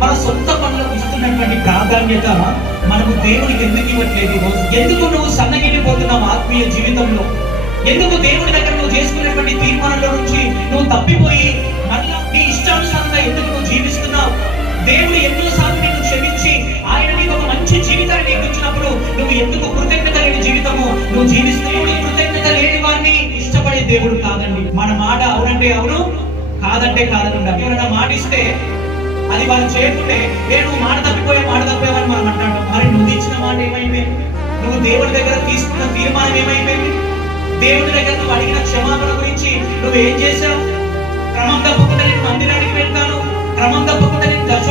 మన సొంత పనులకు ఇస్తున్నటువంటి ప్రాధాన్యత మనము దేవుడికి ఎందుకు ఇవ్వట్లేదు? ఈరోజు ఎందుకు నువ్వు సన్నగిల్లిపోతున్నావు ఆత్మీయ జీవితంలో? ఎందుకు దేవుడి దగ్గర నువ్వు చేసుకునేటువంటి తీర్మానంలో నుంచి నువ్వు తప్పిపోయి మళ్ళా నీ ఇష్టానుసారంగా ఎందుకు నువ్వు జీవిస్తున్నావు? దేవుడు ఎన్నోసార్లు నిన్ను క్షమించి ఆయన నీకు ఒక మంచి జీవితాన్ని నీకు ఇచ్చినప్పుడు నువ్వు ఎందుకు కృతజ్ఞత లేని జీవితము నువ్వు జీవిస్తున్నావు? కృతజ్ఞత లేని వారిని ఇష్టపడే దేవుడు కాదండి. మన మాట అవునంటే అవును, కాదంటే కాదని ఉండాలి. ఎవరైనా మాట ఇస్తే అది వాళ్ళు చేయకుంటే నువ్వు మాట తప్పిపోయావని మనం అంటాడు. మరి నువ్వు ఇచ్చిన మాట ఏమైపోయింది? నువ్వు దేవుడి దగ్గర తీసుకున్న తీర్మానం ఏమైపోయింది? దేవుడి దగ్గర నువ్వు అడిగిన క్షమాపణ గురించి నువ్వు ఏం చేశావు? క్రమం తప్పకుండా నేను మందిరానికి వెళ్తాను, క్రమం తప్పకుండా నేను దశ